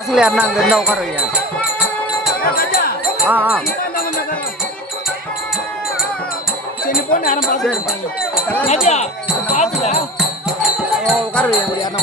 யாருன்னா அங்க இருந்தா உட்கார வைங்க. சரி போன யாரும் பார்த்து உட்கார வைங்க யாருன்னா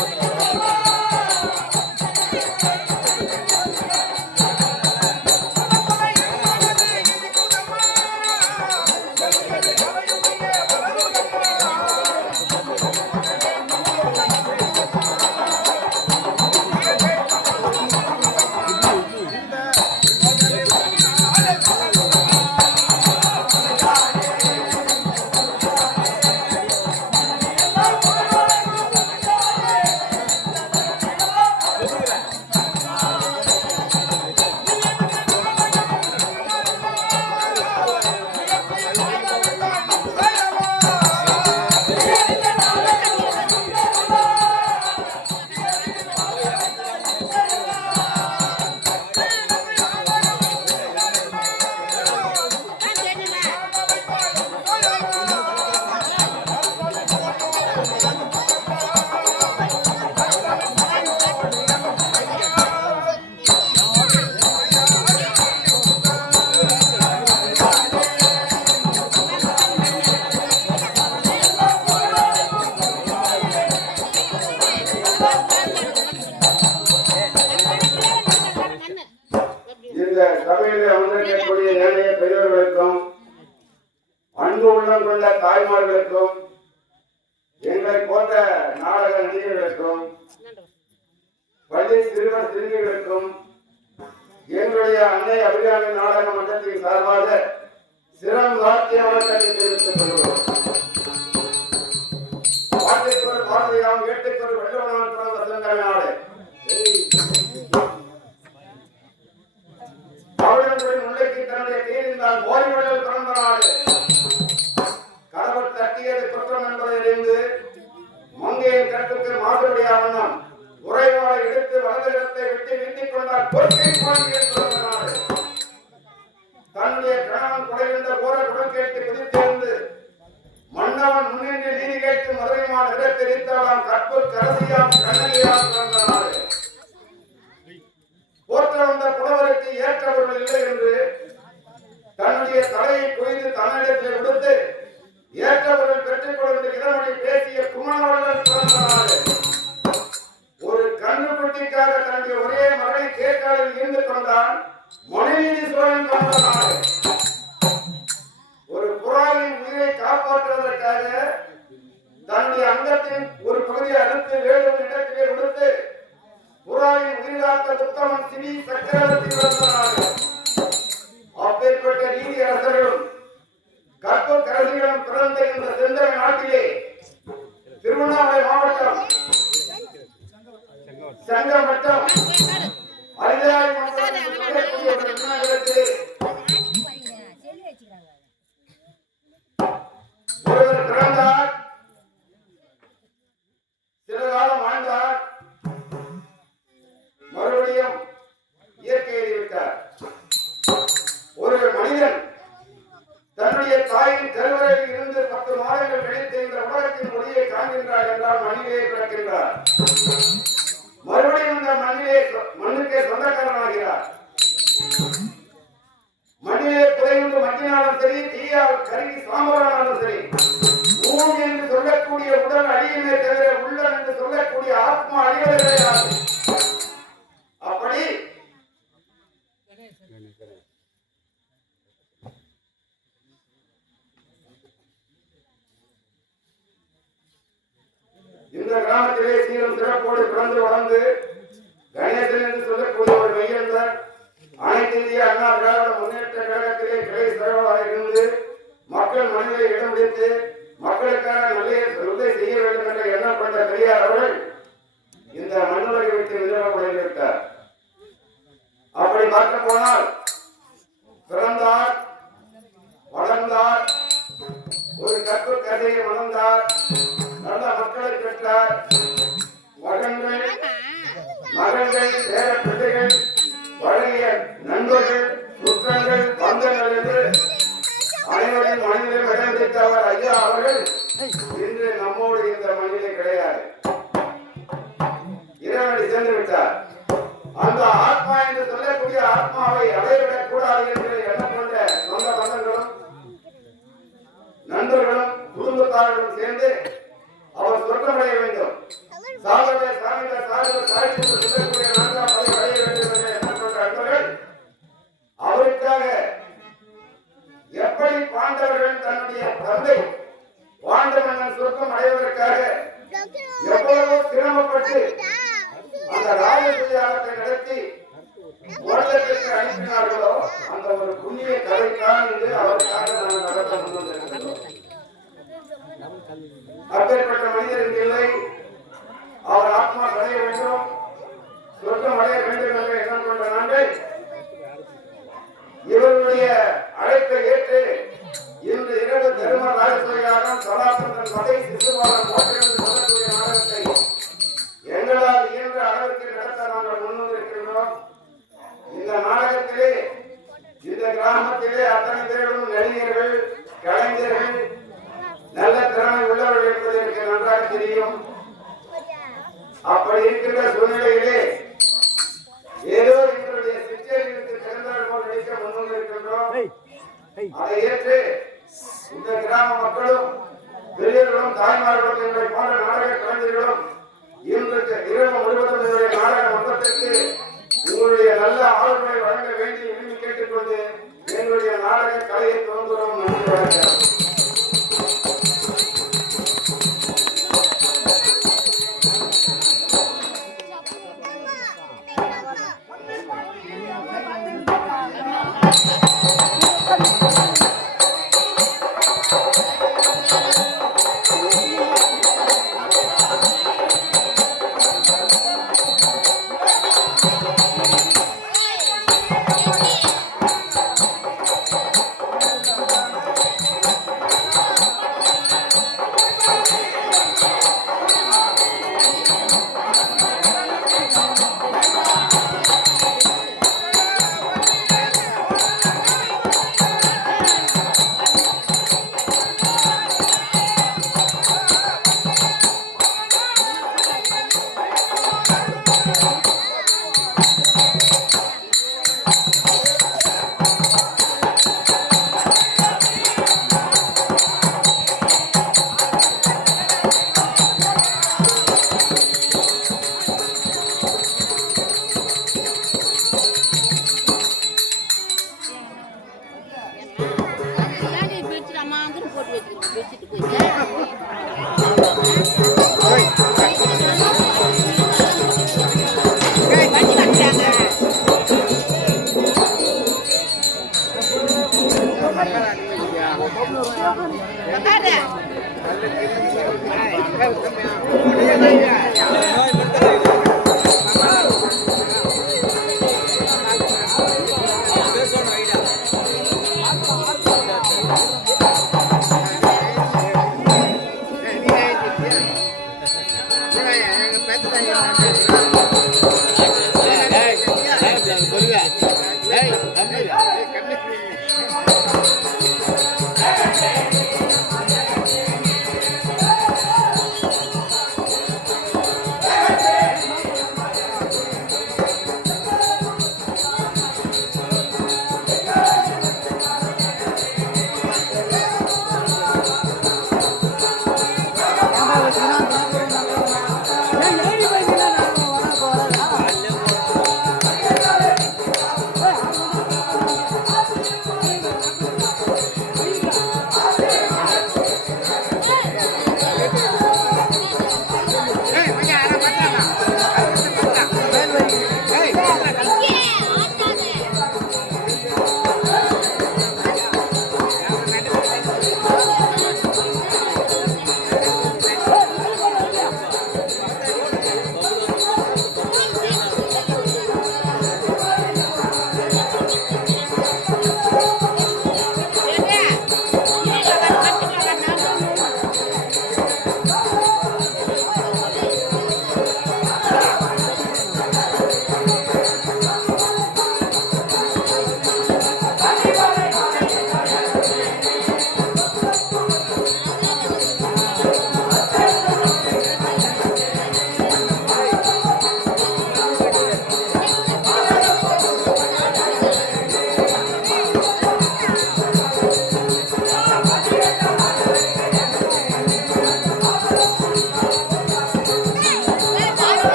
இந்த சபையிலே வந்திருக்கக்கூடிய ஏனைய பெரியவர்களுக்கும் அன்பு உள்ளம் கொண்ட தாய்மார்களுக்கும் எங்களை போன்ற நாடக நடிகர்களுக்கும் பள்ளி சிறுவர் சிறுமிகளுக்கும் எங்களுடைய அன்னை அபிராமி நாடக மன்றத்தின் சார்பாக சிறம் வாக்கிய வணக்கத்தை தெரிவித்துக் கொள்கிறோம். பாட்டுக்கு ஒரு பாரதியாம் வேட்டுக்கு ஒரு வெள்ளவனான் பிறந்த சிறந்த நாடு அவர்களுடைய முல்லைக்கு தன்னுடைய தீர்ந்தால் போரிவள்ளல் பிறந்த நாடு கடவுள் தட்டியது குற்றம் என்பதிலிருந்து மங்கையின் கட்டுக்கு மாற்றுடைய வண்ணம் உரைவாளை எடுத்து வலதுகத்தை விட்டு வீட்டிக் கொண்டால் பொறுக்கை பிறந்த நாடு தன்னுடைய கணவன் குறைந்த போர குடம் கேட்டு குதித்திருந்து மன்னவன் முன்னின்று நீதி கேட்டு மதுரைமான் இடத்தெரித்தாலாம் கற்பு கரசியாம் கண்ணகியாம் பிறந்த நாடு போற்ற வந்த புலவருக்கு ஏற்றவர்கள் இல்லை என்று தன்னுடைய தலையை கொய்து தன்னிடத்தில் கொடுத்து ஏற்றவர்கள் பெற்றுக் கொண்டு இடமொழி பேசிய குமணவர்கள் பிறந்த நாடு ஒரு கண்ணுக்குட்டிக்காக தன்னுடைய ஒரே மகனை கேட்காலில் இருந்து கொண்டான் மனுநீதி சோழன் பிறந்த நாடு ஒரு புறாவின் உயிரை காப்பாற்றுவதற்காக தன்னுடைய அங்கத்தின் ஒரு பகுதியை அறுத்து வேலும் இடத்திலே கொடுத்து புறாவின் உயிர்காத்த உத்தமன் சிவி சக்கரவர்த்தி பிறந்த நாடு அப்பேற்பட்ட நீதி அரசர்களும் கற்பு கரசிகளும் பிறந்த இந்த செந்தர நாட்டிலே திருவண்ணாமலை மாவட்டம் செங்கமட்டம் அரிதாய் ஒருவர் பிறந்தார், சில காலம் வாழ்ந்தார், மறுபடியும் இயற்கை விட்டார். ஒரு மனிதன் தன்னுடைய தாயின் கருவறையில் இருந்து 10 மாதங்கள் கழித்து இந்த உலகத்தின் மொழியை காண்கின்றார் என்றால் மண்ணிலே பிறக்கின்றார். மறுபடியும் இந்த மண்ணுக்கே சொந்தக்காரனாகிறார். மண்ணிலே புதைந்து மண்ணினாலும் சரி, தீயால் கருகி சாம்பலானாலும் சரி, ஊன் என்று சொல்லக்கூடிய உடல் அழியுமே தவிர உள்ளம் என்று சொல்லக்கூடிய ஆத்மா அழிவதே கிடையாது. அப்படி இந்த கிராமத்திலே சீரும் சிறப்போடு பிறந்து வளர்ந்து கணேசன் என்று சொல்லக்கூடிய ஒரு மெய்யந்தர் அனைத்து இந்திய அண்ணா திராவிட முன்னேற்ற கழகத்திலே கிளை தலைவராக இருந்து மக்கள் மனதிலே இடம் பிடித்து மக்களுக்காக நல்லதை செய்ய வேண்டும் என்ற எண்ணம் கொண்ட பெரியார் அவர்கள் இந்த மண்ணுலகை விட்டு நிறுவனப்படைத்தார். அப்படி பார்க்க போனால் பிறந்தார், வளர்ந்தார், ஒரு கற்பு கதையை வளர்ந்தார், நல்ல மக்களை பெற்றார். மகன்கள் பேர பிள்ளைகள் பழகிய நண்பர்கள் சுற்றங்கள் பந்தங்கள் என்று அனைவரின் மனதிலே மகிழ்ந்திருக்க அவர் ஐயா அவர்கள் இன்று நம்மோடு இந்த மண்ணிலே கிடையாது, இறைவனை சேர்ந்து விட்டார். அந்த ஆத்மா என்று சொல்லக்கூடிய ஆத்மாவை அடையவிடக் கூடாது என்று எண்ணம் கொண்ட சொந்த பந்தங்களும் நண்பர்களும் குடும்பத்தார்களும் சேர்ந்து அவர் சொர்க்கமடைய வேண்டும், சாகவே சாகிற சாகவே சாய்த்து சொல்லக்கூடிய நான்காம் பதவி அடைய வேண்டும் என்று எண்ணம் கொண்ட அன்பர்கள் அவருக்காக எப்படி பாண்டவர்கள் தன்னுடைய தந்தை பாண்ட மன்னன் சொர்க்கம் அடைவதற்காக எவ்வளவோ சிரமப்பட்டு அந்த ராஜசூயாகத்தை நடத்தி உலகத்திற்கு அனுப்பினார்களோ அந்த ஒரு புண்ணிய கதைத்தான் என்று அவருக்காக நாங்கள் நடத்த முன்வந்திருக்கிறோம். அப்பேற்பட்ட மனிதருக்கு இல்லை, அவர் ஆத்மா அடைய வேண்டும், சொர்க்கம் அடைய வேண்டும் என்று எண்ணம் கொண்ட நாங்கள் இவருடைய அழைப்பை ஏற்று இன்று இரவு தரும ராஜசூயாகம் சதாசந்தன் மதை சிசுபாலன் ஓட்டென்று சொல்லக்கூடிய நாடகத்தை எங்களால் இயன்ற அளவிற்கு நடத்த நாங்கள் முன்வந்திருக்கின்றோம். இந்த நாடகத்திலே இந்த கிராமத்திலே அத்தனை பேரும் நடிகர்கள், கலைஞர்கள், நல்ல திறமை உள்ளவர்கள் என்பது எனக்கு நன்றாக தெரியும். அப்படி இருக்கின்ற சூழ்நிலையிலே ஏதோ எங்களுடைய சிச்சேரிகளுக்கு சிறந்தால் போல் நடிக்க முன்வந்திருக்கின்றோம். அதை ஏற்று இந்த கிராம மக்களும் பெரியவர்களும் தாய்மார்களும் எங்களை போன்ற நாடக கலைஞர்களும் இன்றைக்கு இரவு முழுவதும் என்னுடைய நாடக மன்றத்திற்கு உங்களுடைய நல்ல ஆளுநரை வழங்க வேண்டி விரும்பி கேட்டுக்கொண்டு எங்களுடைய நாடக கலையை துவங்குகிறோம். நன்றி, வணக்கம்.